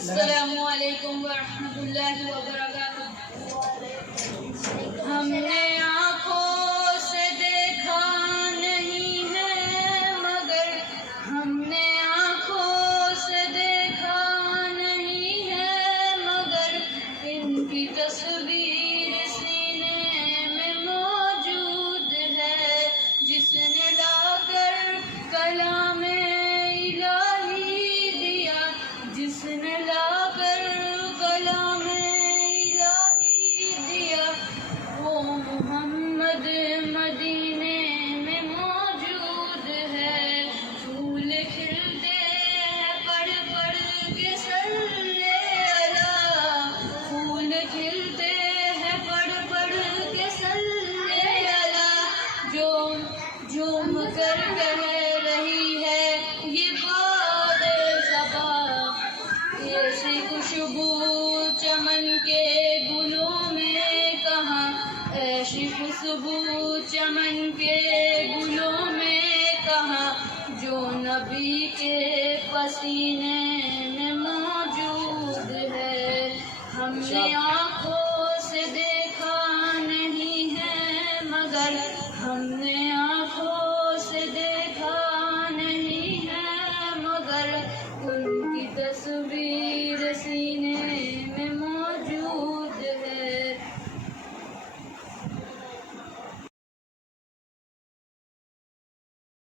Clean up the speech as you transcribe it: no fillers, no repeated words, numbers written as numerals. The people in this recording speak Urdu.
السلام علیکم ورحمۃ اللہ وبرکاتہ۔ ہم نے آنکھوں سے دیکھا نہیں ہے مگر ہم نے آنکھوں سے دیکھا نہیں ہے مگر ان کی تصویر سینے میں موجود ہے، جس نے لا کر کلام الہی دیا، جس نے لا کر کلام الہی دیا، وہ محمد مدینے میں موجود ہے۔ پھول کھلتے ہیں پڑھ پڑھ کے صلی اللہ، پھول کھلتے ہیں پڑھ پڑھ کے صلی اللہ، جھوم کر کہہ رہی ہے یہ باد صبا، ایسی خوشبو چمن کے گلوں میں کہاں، ایسی خوشبو چمن کے گلوں میں کہاں، جو نبی کے پسینے میں موجود ہے۔ ہم نے آنکھوں